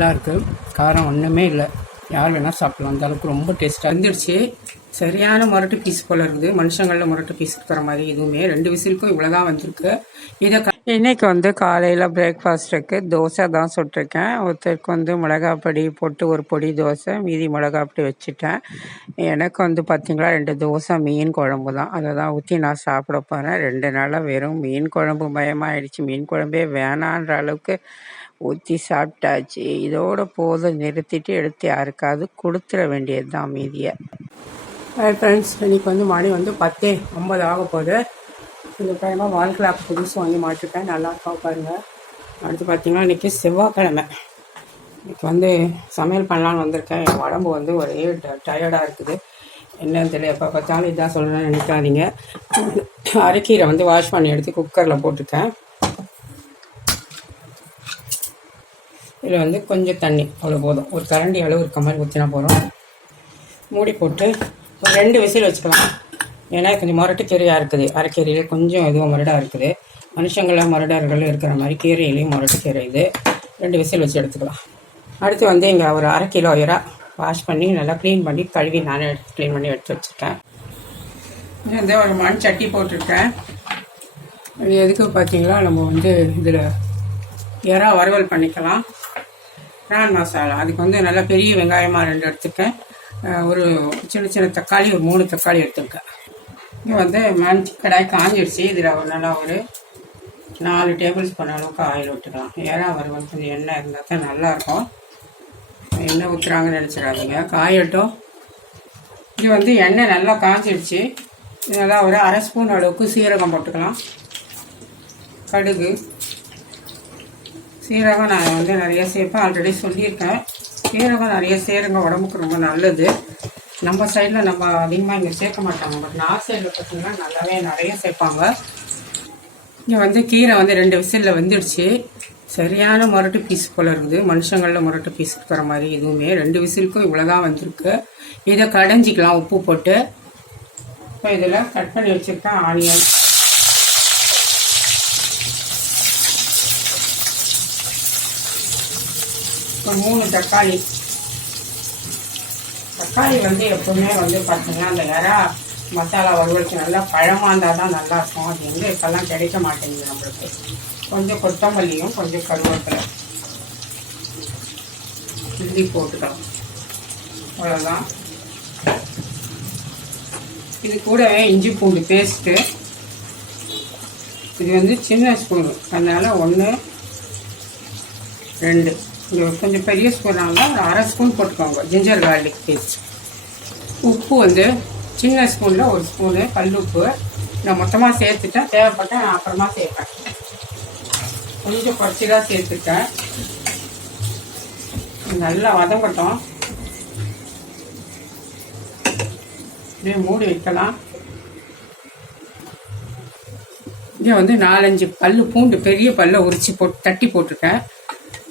நல்லா இருக்குது காரம் ஒன்றுமே இல்லை. யார் வேணால் சாப்பிடலாம். அந்த அளவுக்கு ரொம்ப டேஸ்ட்டாக இருந்துருச்சு. சரியான முரட்டு பீஸ் போல இருக்குது. மனுஷங்களில் முரட்டு பீஸ் இருக்கிற மாதிரி எதுவுமே ரெண்டு விசிலுக்கும் இவ்வளோ தான் வந்திருக்கு. இதை இன்றைக்கி வந்து காலையில் பிரேக்ஃபாஸ்ட்டுக்கு தோசை தான் சுட்டிருக்கேன். ஒருத்தருக்கு வந்து மிளகா பொடி போட்டு ஒரு பொடி தோசை மீதி மிளகா பொடி வச்சுட்டேன். எனக்கு வந்து பார்த்திங்களா ரெண்டு தோசை மீன் குழம்பு தான். அதை தான் ஊற்றி நான் சாப்பிட போகிறேன் ரெண்டு நாளாக வெறும் மீன் குழம்பு பயமாயிடுச்சு மீன் குழம்பே வேணான்ற அளவுக்கு ஊற்றி சாப்பிட்டாச்சு. இதோட போதும் நிறுத்திட்டு எடுத்து யாருக்காவது கொடுத்துட வேண்டியது தான் மீதியை. ஹாய் ஃப்ரெண்ட்ஸ் இன்னைக்கு வந்து மணி வந்து பத்தே ஐம்பது ஆக போகுது. இந்த டைமாக வால் கிளாக் புதுசு வாங்கி மாட்டிருக்கேன். நல்லா இருக்கா பாருங்கள் அடுத்து பார்த்தீங்கன்னா இன்றைக்கி செவ்வாய்க்கிழமை. இன்றைக்கி வந்து சமையல் பண்ணலான்னு வந்திருக்கேன். என் உடம்பு வந்து ஒரே டயர்டாக இருக்குது. என்னன்னு தெரியல எப்போ பார்த்தாலும் இதான் சொல்லணும்னு நினைக்காதீங்க. அரைக்கீரை வந்து வாஷ் பண்ணி எடுத்து குக்கரில் போட்டிருக்கேன். இதில் வந்து கொஞ்சம் தண்ணி அவ்வளோ போதும். ஒரு கரண்டி அளவு இருக்க மாதிரி ஊற்றினா போகிறோம் மூடி போட்டு ஒரு ரெண்டு விசில் வச்சுக்கலாம். ஏன்னா கொஞ்சம் முரட்டு கீரையாக இருக்குது. அரைக்கீரையில் கொஞ்சம் இதுவும் முரடாக இருக்குது. மனுஷங்கள முரடர்கள் இருக்கிற மாதிரி கீரையிலையும் முரட்டு கீரை இது. ரெண்டு விசில் வச்சு எடுத்துக்கலாம். அடுத்து வந்து இங்கே ஒரு அரை கிலோ இறா வாஷ் பண்ணி நல்லா க்ளீன் பண்ணி கழுவி நானே எடுத்து க்ளீன் பண்ணி எடுத்து வச்சுருக்கேன். இது வந்து ஒரு மண் சட்டி போட்டிருக்கேன். இது எதுக்கு பார்த்தீங்களா? நம்ம வந்து இதில் இறா வறுவல் பண்ணிக்கலாம். பிரான் மசாலா அதுக்கு வந்து நல்லா பெரிய வெங்காயமாக ரெண்டு எடுத்துருக்கேன் ஒரு சின்ன சின்ன தக்காளி ஒரு மூணு தக்காளி எடுத்துருக்கேன் இது வந்து மண் கடாய் காஞ்சிடுச்சு இதில் ஒரு நல்லா ஒரு நாலு டேபிள் ஸ்பூன் அளவுக்கு ஆயில் விட்டுக்கலாம் ஏன்னா வறுவல் கொஞ்சம் எண்ணெய் இருந்தால் தான் நல்லாயிருக்கும். எண்ணெய் ஊற்றுறாங்கன்னு நினச்சிடாதீங்க. காயட்டும். இது வந்து எண்ணெய் நல்லா காஞ்சிடுச்சு நல்லா ஒரு அரை ஸ்பூன் அளவுக்கு சீரகம் போட்டுக்கலாம். கடுகு. சீரகம் நான் வந்து நிறைய சேர்ப்பேன். ஆல்ரெடி சொல்லியிருக்கேன். சீரகம் நிறைய சேருங்க. உடம்புக்கு ரொம்ப நல்லது. நம்ம சைடில் நம்ம அதிகமாக இங்கே சேர்க்க மாட்டாங்க. பட் நான் சைடில் பார்த்தீங்கன்னா நல்லாவே நிறைய சேர்ப்பாங்க. இங்கே வந்து கீரை வந்து ரெண்டு விசிலில் வந்துடுச்சு. சரியான முரட்டு பீஸ் போல இருக்குது. மனுஷங்களில் முரட்டு பீஸ் இருக்கிற மாதிரி எதுவுமே. ரெண்டு விசிலுக்கும் இவ்வளோ தான் வந்திருக்கு. இதை கடைஞ்சிக்கலாம். உப்பு போட்டு. இப்போ இதில் கட் பண்ணி வச்சுருக்கேன். ஆனியன் ஒரு மூணு தக்காளி. தக்காளி வந்து எப்பவுமே வந்து பார்த்தீங்கன்னா அந்த இறா மசாலா வறுவலுக்கு நல்லா பழமாக இருந்தால் தான் நல்லா இருக்கும் அது எங்கே இப்போல்லாம் கிடைக்க மாட்டேங்குது நம்மளுக்கு. கொஞ்சம் கொத்தமல்லியும் கொஞ்சம் கருவேப்பிலை. கிள்ளி போட்டுக்கலாம். அவ்வளோதான் இது கூடவே இஞ்சி பூண்டு பேஸ்ட்டு. இது வந்து சின்ன ஸ்பூனு. அதனால் ஒன்று ரெண்டு. கொஞ்சம் பெரிய ஸ்பூனாக ஒரு அரை ஸ்பூன் போட்டுக்கோங்க. ஜிஞ்சர் கார்லிக் பேஸ்ட் உப்பு வந்து சின்ன ஸ்பூனில் ஒரு ஸ்பூனு கல் உப்பு. நான் மொத்தமாக சேர்த்துட்டேன். தேவைப்பட்டேன் நான் அப்புறமா சேர்ப்பேன். கொஞ்சம் குறைச்சி தான் சேர்த்துட்டேன். நல்லா வதங்கட்டும். அப்படியே மூடி வைக்கலாம். இங்கே வந்து நாலஞ்சு பல்லு பூண்டு பெரிய பல்லை உரிச்சு போட்டு தட்டி போட்டிருக்கேன்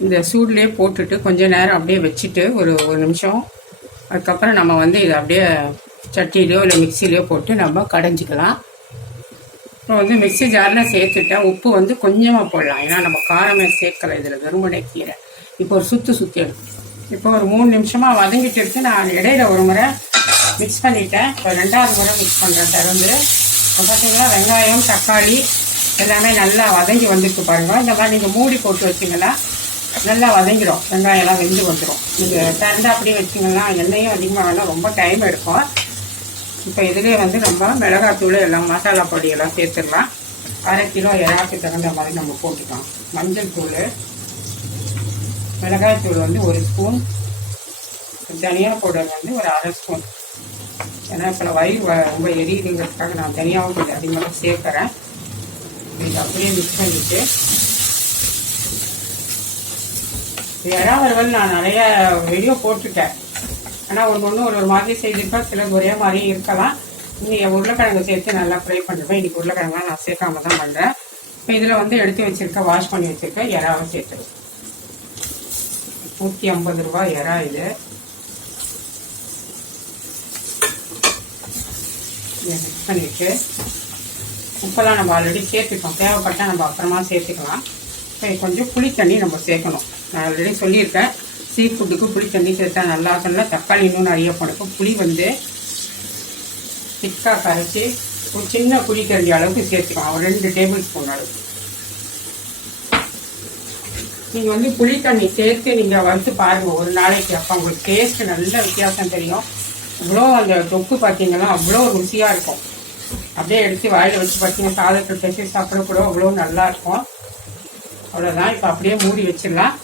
இந்த சூடுலேயே போட்டுட்டு கொஞ்ச நேரம் அப்படியே வச்சுட்டு ஒரு ஒரு நிமிஷம். அதுக்கப்புறம் நம்ம வந்து இதை அப்படியே சட்டிலையோ இல்லை மிக்சிலையோ போட்டு நம்ம கடைஞ்சிக்கலாம். இப்போ வந்து மிக்ஸி ஜாரில் சேர்த்துட்டேன் உப்பு வந்து கொஞ்சமாக போடலாம். ஏன்னா நம்ம காரமே சேர்க்கலை இதில் வெறுமடை கீரை. இப்போ ஒரு சுற்று சுற்றி எடுக்கும் இப்போ ஒரு மூணு நிமிஷமாக வதங்கிட்டு எடுத்து நான் இடையில ஒரு முறை மிக்ஸ் பண்ணிட்டேன். இப்போ ரெண்டாவது முறை மிக்ஸ் பண்ணுறேன் திறந்து இப்போ பார்த்தீங்கன்னா வெங்காயம் தக்காளி எல்லாமே நல்லா வதங்கி வந்துருக்கு பாருங்கள் இந்த மாதிரி நீங்கள் மூடி போட்டு வச்சிங்கன்னா நல்லா வதங்கிடும் வெங்காயம் எல்லாம் வெந்து வந்துடும் நீங்கள் திறந்து அப்படியே வச்சிங்கன்னா எண்ணெயும் அதிகமாக ரொம்ப டைம் எடுக்கும். இப்போ இதுலேயே வந்து நம்ம மிளகாத்தூள் எல்லாம் மசாலா பொடி எல்லாம் சேர்த்துடலாம். அரை கிலோ இறாக்கு தகுந்த மாதிரி நம்ம போட்டுக்கலாம். மஞ்சள் தூள் மிளகாய்த்தூள் வந்து ஒரு ஸ்பூன் தனியா பவுடர் வந்து ஒரு அரை ஸ்பூன் ஏன்னா இப்போ வயிறு வ- ரொம்ப எரியுதுங்கிறதுக்காக நான் தனியாகவும் கொஞ்சம் அதிகமாக சேர்க்குறேன். இது அப்படியே மிக்ஸ் பண்ணிட்டு இறா வறுவல் நான் நிறைய வீடியோ போட்டுட்டேன் ஆனால் ஒன்று ஒன்று ஒரு ஒரு மாதிரி செய்திருப்பேன் சில ஒரே மாதிரி இருக்கலாம். நீங்கள் உருளைக்கிழங்கு சேர்த்து நல்லா ஃப்ரை பண்ணுவேன் இன்னைக்கு உருளைக்கிழங்குலாம் நான் சேர்க்காம தான் பண்ணுறேன் இப்போ இதில் வந்து எடுத்து வச்சிருக்க வாஷ் பண்ணி வச்சுருக்கேன் இறாவை சேர்த்துருவேன் நூற்றி ஐம்பது ரூபா இறா இது. மிக்ஸ் பண்ணிவிட்டு உப்பெல்லாம் நம்ம ஆல்ரெடி சேர்த்துக்கோம் தேவைப்பட்டால் நம்ம அப்புறமா சேர்த்துக்கலாம். இப்போ கொஞ்சம் புளி தண்ணி நம்ம சேர்க்கணும். நான் ஆல்ரெடி சொல்லியிருக்கேன். சீ ஃபுட்டுக்கு புளி தண்ணி சேர்த்தா நல்லா இருக்கும்ல. தக்காளி இன்னும் நிறைய போனப்போ புளி வந்து திக்காக கரைச்சி ஒரு சின்ன புளிக்கரண்டி அளவுக்கு சேர்த்துக்கலாம். ஒரு ரெண்டு டேபிள் ஸ்பூன் அளவுக்கு. நீங்கள் வந்து புளி தண்ணி சேர்த்து நீங்கள் வறுத்து பாருங்கள் ஒரு நாளைக்கு அப்போ உங்களுக்கு டேஸ்ட் நல்ல வித்தியாசம் தெரியும். அவ்வளோ அந்த தொக்கு பார்த்தீங்கன்னா அவ்வளோ ருசியாக இருக்கும். அப்படியே எடுத்து வாயில் வச்சு பார்த்தீங்கன்னா சாதத்தில் பேசி சாப்பிட கூட அவ்வளோ நல்லாயிருக்கும் அவ்வளோதான் இப்போ அப்படியே மூடி வச்சிடலாம்.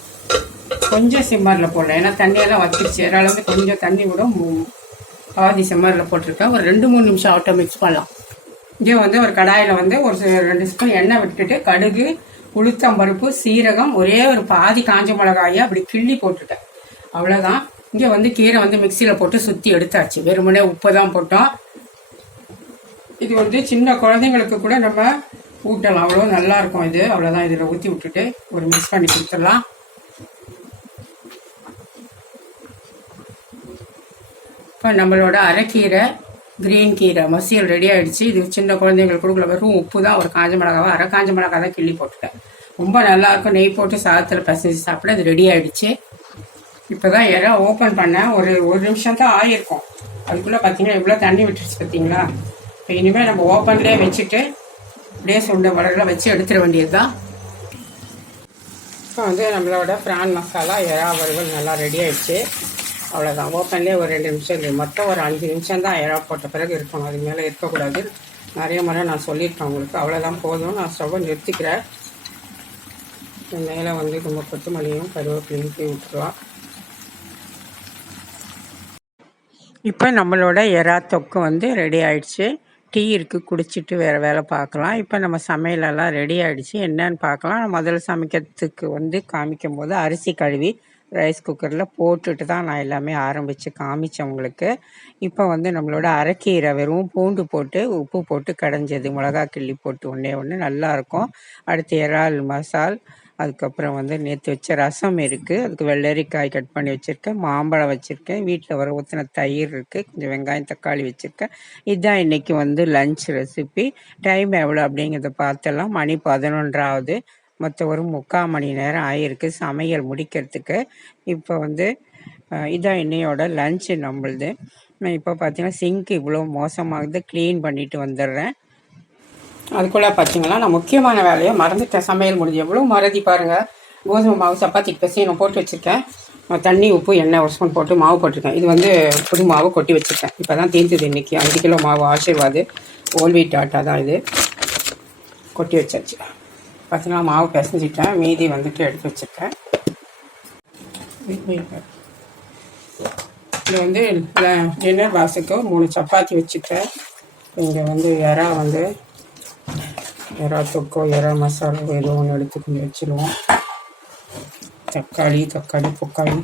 கொஞ்சம் சிம்மரில் போடலாம். ஏன்னா தண்ணியெல்லாம் வச்சிருச்சு அதனால வந்து கொஞ்சம் தண்ணி கூட பாதி சிம்மரில் போட்டிருக்கேன். ஒரு ரெண்டு மூணு நிமிஷம் ஆட்டோ மிக்ஸ் பண்ணலாம். இங்கே வந்து ஒரு கடாயில் வந்து ஒரு ரெண்டு ஸ்பூன் எண்ணெய் விட்டுட்டு கடுகு உளுத்தம்பருப்பு சீரகம் ஒரே ஒரு பாதி காஞ்ச மிளகாயை அப்படி கிள்ளி போட்டுட்டேன் அவ்வளோதான் இங்கே வந்து கீரை வந்து மிக்சியில் போட்டு சுற்றி எடுத்தாச்சு. வெறுமனே உப்பு தான் போட்டோம். இது வந்து சின்ன குழந்தைங்களுக்கு கூட நம்ம ஊட்டலாம். அவ்வளோ நல்லாயிருக்கும் இது. அவ்வளோதான் இதில் ஊற்றி விட்டுட்டு ஒரு மிக்ஸ் பண்ணி கொடுத்துடலாம். இப்போ நம்மளோட அரைக்கீரை கிரீன் கீரை மசியல் ரெடி ஆகிடுச்சு இது சின்ன குழந்தைங்களுக்கு கொடுக்கல. வெறும் உப்பு தான் ஒரு காஞ்ச மிளகாவை அரை காஞ்ச மிளகா தான் கிள்ளி போட்டுட்டேன். ரொம்ப நல்லாயிருக்கும் நெய் போட்டு சாதத்தில் பசஞ்சு சாப்பிட இது ரெடி ஆகிடுச்சு இப்போ தான் இறை ஓப்பன் பண்ணேன். ஒரு ஒரு நிமிஷம் தான் ஆகியிருக்கும் அதுக்குள்ளே பார்த்தீங்கன்னா இவ்வளோ தண்ணி விட்டுருச்சு பார்த்தீங்களா இப்போ இனிமேல் நம்ம ஓப்பன்லேயே வச்சுட்டு அப்படியே சுண்ட வடகில் வச்சு எடுத்துட வேண்டியது தான் இப்போ வந்து நம்மளோட ப்ரான் மசாலா எறா வறுவல் நல்லா ரெடி ஆயிடுச்சு. அவ்வளோதான் ஓப்பன்லேயே ஒரு ரெண்டு நிமிஷம் இல்லை மொத்தம் ஒரு அஞ்சு நிமிஷம் தான் ஏழா போட்ட பிறகு இருக்கணும். அது மேலே இருக்கக்கூடாது. நிறைய முறை நான் சொல்லியிருக்கேன் உங்களுக்கு. அவ்வளோதான் போதும் நான் ஸ்டவ்வை நிறுத்திக்கிறேன். மேலே வந்து நம்ம கொத்தமல்லியும் கருவேப்பிலையும் போய் விட்டுருவோம் இப்போ நம்மளோட எறா தொக்கு வந்து ரெடி ஆயிடுச்சு. டீ இருக்கு. குடிச்சிட்டு வேறு வேலை பார்க்கலாம். இப்போ நம்ம சமையலெல்லாம் ரெடி ஆகிடுச்சு என்னன்னு பார்க்கலாம். முதல்ல சமைக்கிறதுக்கு வந்து காமிக்கும் போது அரிசி கழுவி ரைஸ் குக்கரில் போட்டுட்டு தான் நான் எல்லாமே ஆரம்பித்து காமிச்சேன் உங்களுக்கு. இப்போ வந்து நம்மளோட அரைக்கீரை வெறும் பூண்டு போட்டு உப்பு போட்டு கடைஞ்சது. மிளகா கிள்ளி போட்டு ஒன்றே ஒன்று நல்லாயிருக்கும் அடுத்து இறால் மசால் அதுக்கப்புறம் வந்து நேற்று வச்ச ரசம் இருக்குது அதுக்கு வெள்ளரிக்காய் கட் பண்ணி வச்சுருக்கேன். மாம்பழம் வச்சுருக்கேன். வீட்டில் வர ஊற்றின தயிர் இருக்குது கொஞ்சம் வெங்காயம் தக்காளி வச்சுருக்கேன். இதுதான் இன்றைக்கி வந்து லஞ்ச் ரெசிபி டைம் எவ்வளோ அப்படிங்கிறத பார்த்தெல்லாம் மணி பதினொன்றாவது. மொத்தம் ஒரு முக்கால் மணி நேரம் ஆகிருக்கு சமையல் முடிக்கிறதுக்கு இப்போ வந்து இதான் இன்னையோட லஞ்சு நம்மளுது. நான் இப்போ பார்த்தீங்கன்னா சிங்க் இவ்வளோ மோசமாகுது. க்ளீன் பண்ணிட்டு வந்துடுறேன். அதுக்குள்ளே பார்த்தீங்கன்னா நான் முக்கியமான வேலையை மறந்துட்டேன். சமையல் முடிஞ்சு எவ்வளோ மறதி பாருங்கள் கோதுமை மாவு சப்பாத்திக்கு பசி நான் போட்டு வச்சுருக்கேன். தண்ணி உப்பு எண்ணெய் ஒரு ஸ்பூன் போட்டு மாவு போட்டிருக்கேன். இது வந்து புது மாவு கொட்டி வச்சுருக்கேன். இப்போ தான் தீர்ந்தது இன்றைக்கி அஞ்சு கிலோ மாவு ஆசீர்வாது. ஓல்வீட் ஆட்டா தான் இது. கொட்டி வச்சாச்சு. பார்த்தீங்கன்னா மாவு பிசைஞ்சிட்டேன். மீதி வந்துட்டு எடுத்து வச்சுருக்கேன். இது வந்து டின்னர் பாக்ஸுக்கு மூணு சப்பாத்தி வச்சுட்டேன். இங்கே வந்து இறா வந்து எறா தொக்கோ எறா மசாலா ஏதோ ஒன்று எடுத்து கொஞ்சம் வச்சுருவோம். தக்காளி தக்காளி பொக்காளி.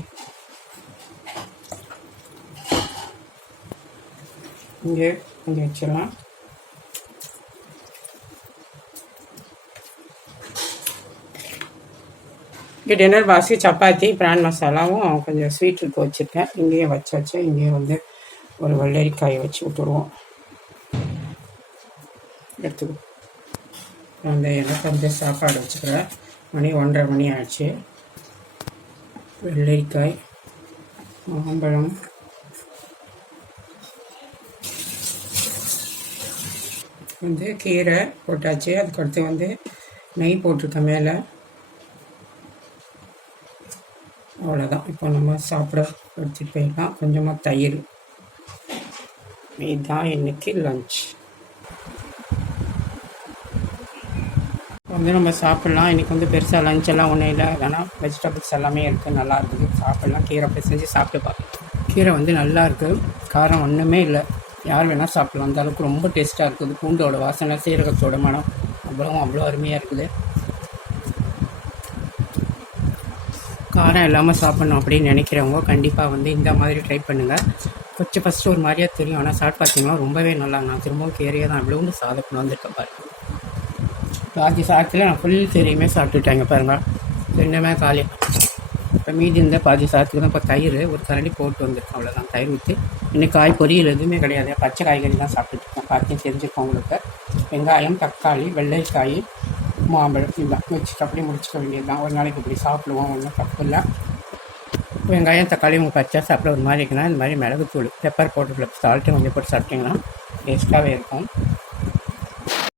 இங்கே கொஞ்சம் வச்சிடலாம். இங்கே டின்னர் பாக்ஸு சப்பாத்தி பிரான் மசாலாவும் கொஞ்சம் ஸ்வீட் இருக்கு வச்சுருக்கேன். இங்கேயும் வச்சாச்சு இங்கேயும் வந்து ஒரு வெள்ளரிக்காயை வச்சு விட்டுருவோம். எடுத்துக்கோ அந்த எனக்கு வந்து சாப்பாடு வச்சுக்கிறேன். மணி ஒன்றரை மணி ஆச்சு. வெள்ளரிக்காய் மாம்பழம். வந்து கீரை போட்டாச்சு. அதுக்கடுத்து வந்து நெய் போட்டிருக்கேன் மேலே. அவ்வளோதான் இப்போ நம்ம சாப்பிட வச்சு போயிடலாம். கொஞ்சமாக தயிர். இதுதான் இன்றைக்கி லஞ்ச் வந்து நம்ம சாப்பிட்லாம். இன்றைக்கி வந்து பெருசாக லஞ்ச் எல்லாம் ஒன்றும் இல்லை. வேணால் வெஜிடபிள்ஸ் எல்லாமே இருக்குது நல்லா இருக்குது. சாப்பிட்லாம். கீரை பிசைஞ்சு சாப்பிட்டு பார்க்கலாம். கீரை வந்து நல்லா இருக்குது காரம் ஒன்றுமே இல்லை. யார் வேணால் சாப்பிட்லாம். அந்த அளவுக்கு ரொம்ப டேஸ்ட்டாக இருக்குது. பூண்டோட வாசனை சீரகத்தோட மனம். அவ்வளோ அவ்வளோ அருமையாக இருக்குது. காரம் இல்லாமல் சாப்பிட்ணும் அப்படின்னு நினைக்கிறவங்க கண்டிப்பாக வந்து இந்த மாதிரி ட்ரை பண்ணுங்கள் கொஞ்சம் ஃபஸ்ட்டு ஒரு மாதிரியாக தெரியும். ஆனால் சாப்பிட்டு பார்த்தீங்கன்னா ரொம்பவே நல்லா நான் திரும்பவும் கேரியாக தான் விழுந்து சாதம் கொண்டு வந்திருக்கேன் பாருங்க. பாதி சாதத்தில் நான் ஃபுல் தெரியுமே சாப்பிட்டுட்டேங்க பாருங்கள் ரெண்டுமே காலி. இப்போ மீதி இருந்த பாதி சாதத்துக்கு தான் இப்போ தயிர் ஒரு கரண்டி போட்டு வந்திருக்கேன். அவ்வளோதான் தயிர் ஊற்றி இன்னைக்கு காய் பொரியல் எதுவுமே கிடையாது. பச்சை காய்கறி தான் சாப்பிட்டுருக்கேன் இருக்கேன். பார்த்து உங்களுக்கு. வெங்காயம் தக்காளி வெள்ளைக்காய் மாம்பழம் இதுதான் வச்சுட்டு அப்படியே முடிச்சுக்க வேண்டியது தான் ஒரு நாளைக்கு இப்படி சாப்பிடுவோம் ஒன்றும் தப்பு இல்லை. வெங்காயம் தக்காளி உங்கள் பச்சை சாப்பிட ஒரு மாதிரி இருக்குன்னா இந்த மாதிரி மிளகுத்தூள் பெப்பர் போட்டு சால்ட்டு கொஞ்சம் போட்டு சாப்பிட்டிங்கன்னா டேஸ்ட்டாகவே இருக்கும்.